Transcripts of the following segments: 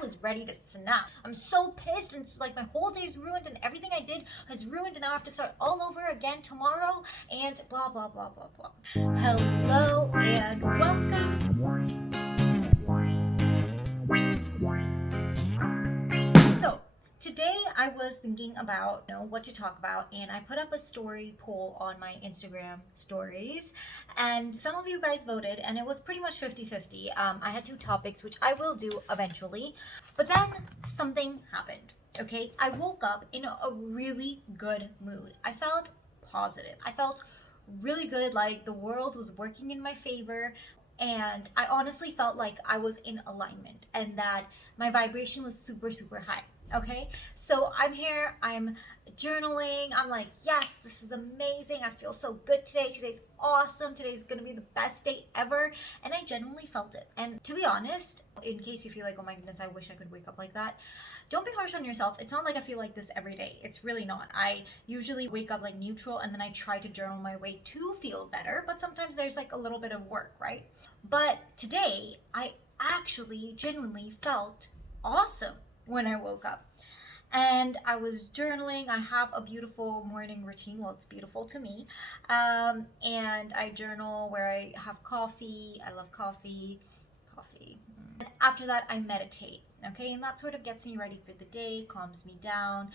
was ready to snap. I'm so pissed, and it's like my whole day's ruined and everything I did has ruined, and now I have to start all over again tomorrow and blah blah blah blah blah. Hello and welcome. So today I was thinking about what to talk about, and I put up a story poll on my Instagram stories, and some of you guys voted, and it was pretty much 50-50. I had two topics, which I will do eventually, but then something happened. Okay, I woke up in a really good mood. I felt positive. I felt really good, like the world was working in my favor. And I honestly felt like I was in alignment and that my vibration was super, super high. Okay, so I'm here, I'm journaling. I'm like, yes, this is amazing. I feel so good today. Today's awesome. Today's gonna be the best day ever. And I genuinely felt it. And to be honest, in case you feel like, oh my goodness, I wish I could wake up like that, don't be harsh on yourself. It's not like I feel like this every day. It's really not. I usually wake up like neutral, and then I try to journal my way to feel better, but sometimes there's like a little bit of work, right? But today I actually genuinely felt awesome when I woke up. And I was journaling. I have a beautiful morning routine. Well, it's beautiful to me. And I journal where I have coffee. I love coffee. And after that, I meditate. Okay, and that sort of gets me ready for the day, calms me down,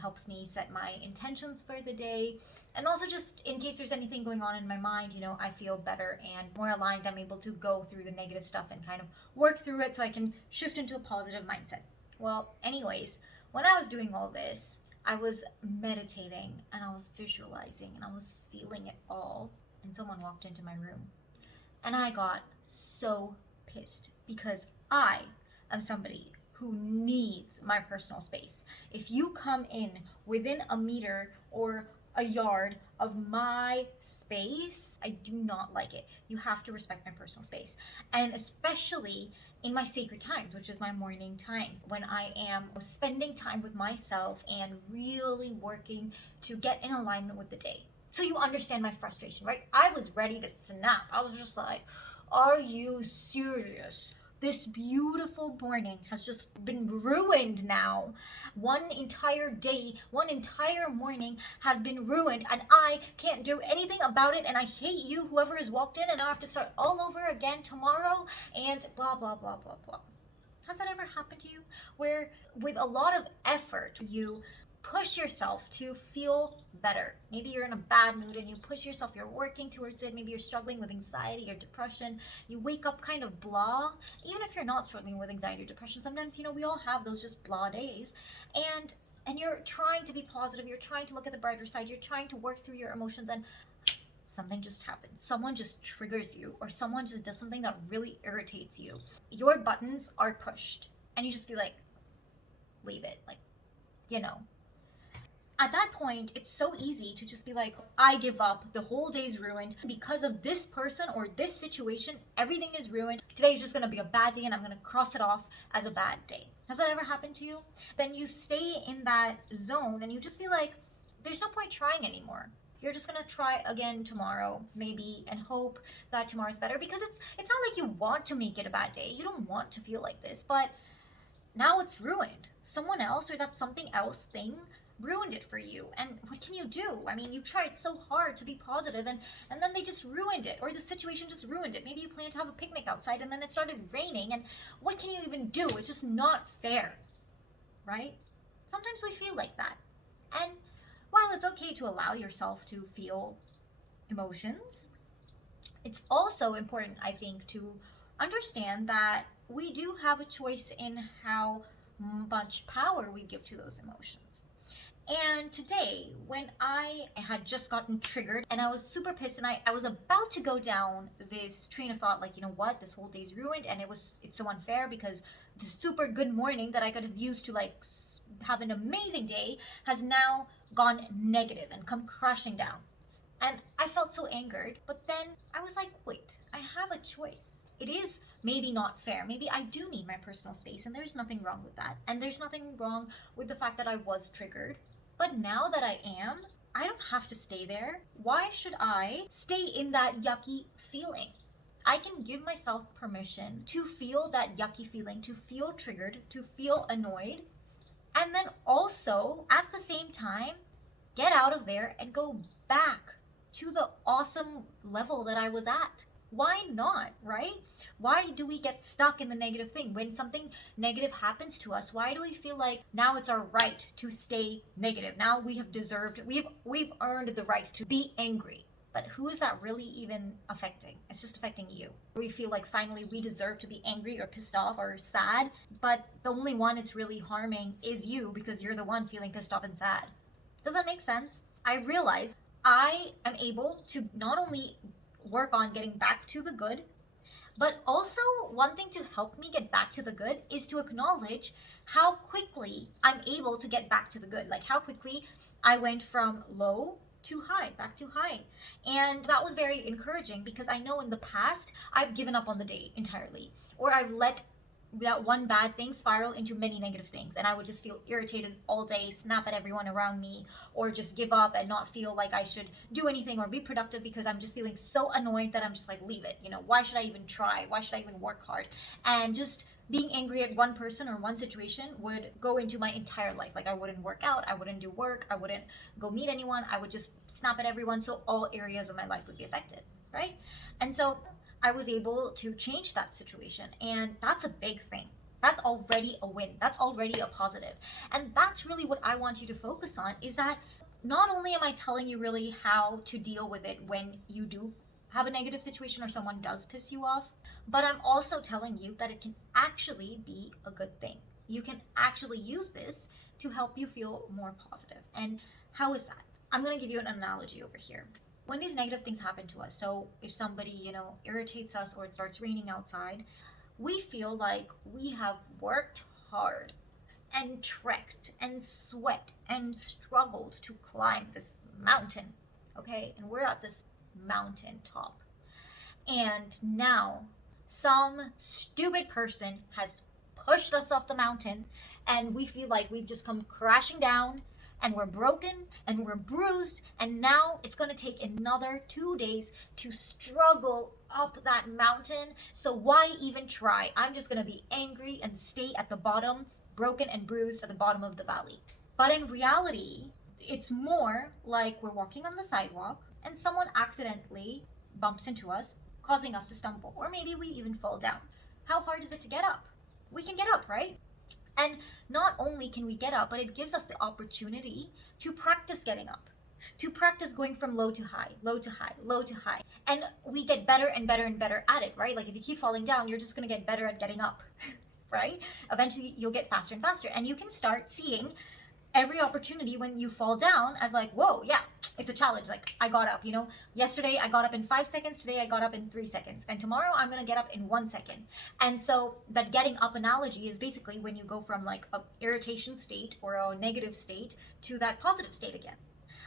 helps me set my intentions for the day, and also just in case there's anything going on in my mind, I feel better and more aligned. I'm able to go through the negative stuff and kind of work through it so I can shift into a positive mindset. Well, anyways, when I was doing all this, I was meditating and I was visualizing and I was feeling it all, and someone walked into my room, and I got so pissed because I am somebody who needs my personal space. If you come in within a meter or a yard of my space, I do not like it. You have to respect my personal space. And especially in my sacred times, which is my morning time, when I am spending time with myself and really working to get in alignment with the day. So you understand my frustration, right? I was ready to snap. I was just like, are you serious? This beautiful morning has just been ruined now. One entire day, one entire morning has been ruined, and I can't do anything about it, and I hate you, whoever has walked in, and I have to start all over again tomorrow, and blah, blah, blah, blah, blah. Has that ever happened to you? Where with a lot of effort, you push yourself to feel better. Maybe you're in a bad mood and you push yourself, you're working towards it. Maybe you're struggling with anxiety or depression. You wake up kind of blah. Even if you're not struggling with anxiety or depression, sometimes, we all have those just blah days. And you're trying to be positive, you're trying to look at the brighter side, you're trying to work through your emotions, and something just happens. Someone just triggers you, or someone just does something that really irritates you. Your buttons are pushed and you just feel like, leave it. At that point, it's so easy to just be like, I give up, the whole day's ruined. Because of this person or this situation, everything is ruined. Today's just gonna be a bad day and I'm gonna cross it off as a bad day. Has that ever happened to you? Then you stay in that zone and you just feel like, there's no point trying anymore. You're just gonna try again tomorrow, maybe, and hope that tomorrow's better, because it's not like you want to make it a bad day. You don't want to feel like this, but now it's ruined. Someone else or that something else thing ruined it for you, and what can you do? I mean, you tried so hard to be positive, and then they just ruined it, or the situation just ruined it. Maybe you planned to have a picnic outside and then it started raining, and what can you even do? It's just not fair, right? Sometimes we feel like that, and while it's okay to allow yourself to feel emotions, it's also important, I think, to understand that we do have a choice in how much power we give to those emotions. And today, when I had just gotten triggered and I was super pissed, and I was about to go down this train of thought, like, you know what, this whole day's ruined, and it's so unfair because the super good morning that I could have used to have an amazing day has now gone negative and come crashing down. And I felt so angered, but then I was like, wait, I have a choice. It is maybe not fair. Maybe I do need my personal space, and there's nothing wrong with that. And there's nothing wrong with the fact that I was triggered. But now that I am, I don't have to stay there. Why should I stay in that yucky feeling? I can give myself permission to feel that yucky feeling, to feel triggered, to feel annoyed, and then also at the same time get out of there and go back to the awesome level that I was at. Why not, right? Why do we get stuck in the negative thing? When something negative happens to us, why do we feel like now it's our right to stay negative? Now we have deserved, we've earned the right to be angry. But who is that really even affecting? It's just affecting you. We feel like finally we deserve to be angry or pissed off or sad, but the only one it's really harming is you because you're the one feeling pissed off and sad. Does that make sense? I realize I am able to not only work on getting back to the good, but also one thing to help me get back to the good is to acknowledge how quickly I'm able to get back to the good. Like how quickly I went from low to high, back to high. And that was very encouraging because I know in the past I've given up on the day entirely, or I've let that one bad thing spiral into many negative things, and I would just feel irritated all day, snap at everyone around me, or just give up and not feel like I should do anything or be productive because I'm just feeling so annoyed that I'm just like, leave it, why should I even try, why should I even work hard? And just being angry at one person or one situation would go into my entire life. Like I wouldn't work out, I wouldn't do work, I wouldn't go meet anyone, I would just snap at everyone, so all areas of my life would be affected, right? And so I was able to change that situation, and that's a big thing. That's already a win. That's already a positive. And that's really what I want you to focus on, is that not only am I telling you really how to deal with it when you do have a negative situation or someone does piss you off, but I'm also telling you that it can actually be a good thing. You can actually use this to help you feel more positive. And how is that? I'm going to give you an analogy over here. When these negative things happen to us, so if somebody, irritates us or it starts raining outside, we feel like we have worked hard and trekked and sweat and struggled to climb this mountain, okay? And we're at this mountain top. And now some stupid person has pushed us off the mountain, and we feel like we've just come crashing down, and we're broken and we're bruised, and now it's going to take another 2 days to struggle up that mountain. So why even try? I'm just going to be angry and stay at the bottom, broken and bruised at the bottom of the valley. But in reality, it's more like we're walking on the sidewalk and someone accidentally bumps into us, causing us to stumble, or maybe we even fall down. How hard is it to get up? We can get up, right? And not only can we get up, but it gives us the opportunity to practice getting up, to practice going from low to high, low to high, low to high. And we get better and better and better at it, right? Like if you keep falling down, you're just going to get better at getting up, right? Eventually you'll get faster and faster, and you can start seeing every opportunity when you fall down as like, whoa, yeah, it's a challenge. Like I got up, yesterday I got up in 5 seconds, today I got up in 3 seconds, and tomorrow I'm going to get up in 1 second. And so that getting up analogy is basically when you go from like a irritation state or a negative state to that positive state again.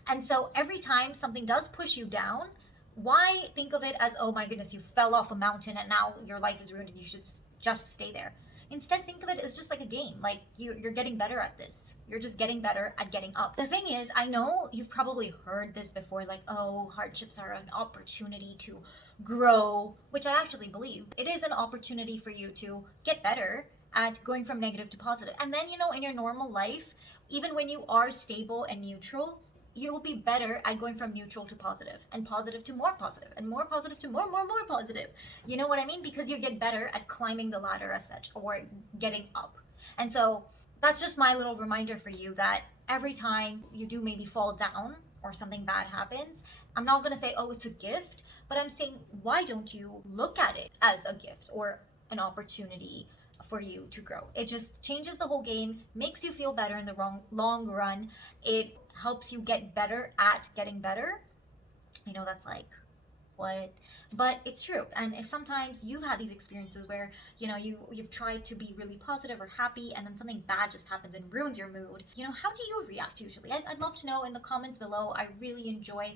And so every time something does push you down, why think of it as, oh my goodness, you fell off a mountain and now your life is ruined and you should just stay there. Instead, think of it as just like a game. Like you're getting better at this. You're just getting better at getting up. The thing is, I know you've probably heard this before, like, oh, hardships are an opportunity to grow, which I actually believe. It is an opportunity for you to get better at going from negative to positive. And then, in your normal life, even when you are stable and neutral, you will be better at going from neutral to positive, and positive to more positive, and more positive to more positive. You know what I mean? Because you get better at climbing the ladder as such, or getting up. And so that's just my little reminder for you that every time you do maybe fall down or something bad happens, I'm not going to say, oh, it's a gift, but I'm saying, why don't you look at it as a gift or an opportunity for you to grow? It just changes the whole game, makes you feel better in the long run. It helps you get better at getting better. I know that's like, what? But it's true. And if sometimes you've had these experiences where, you've tried to be really positive or happy, and then something bad just happens and ruins your mood, how do you react usually? I'd love to know in the comments below. I really enjoy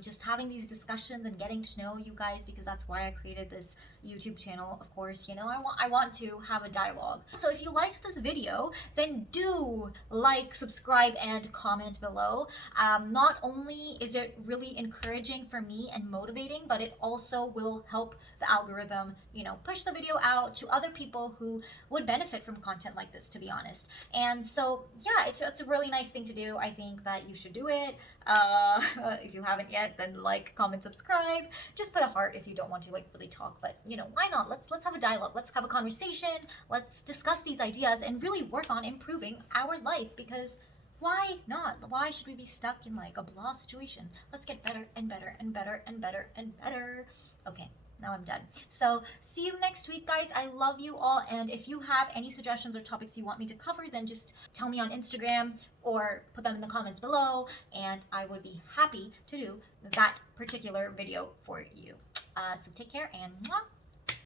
just having these discussions and getting to know you guys, because that's why I created this YouTube channel. Of course, I want to have a dialogue. So if you liked this video, then do like, subscribe, and comment below. Not only is it really encouraging for me and motivating, but it also also will help the algorithm, push the video out to other people who would benefit from content like this, to be honest. And so, yeah, it's a really nice thing to do. I think that you should do it. If you haven't yet, then like, comment, subscribe. Just put a heart if you don't want to like really talk, but why not? Let's have a dialogue. Let's have a conversation. Let's discuss these ideas and really work on improving our life, because why not? Why should we be stuck in like a blah situation? Let's get better and better and better and better and better. Okay, now I'm done. So see you next week, guys. I love you all. And if you have any suggestions or topics you want me to cover, then just tell me on Instagram or put them in the comments below, and I would be happy to do that particular video for you. So take care and mwah.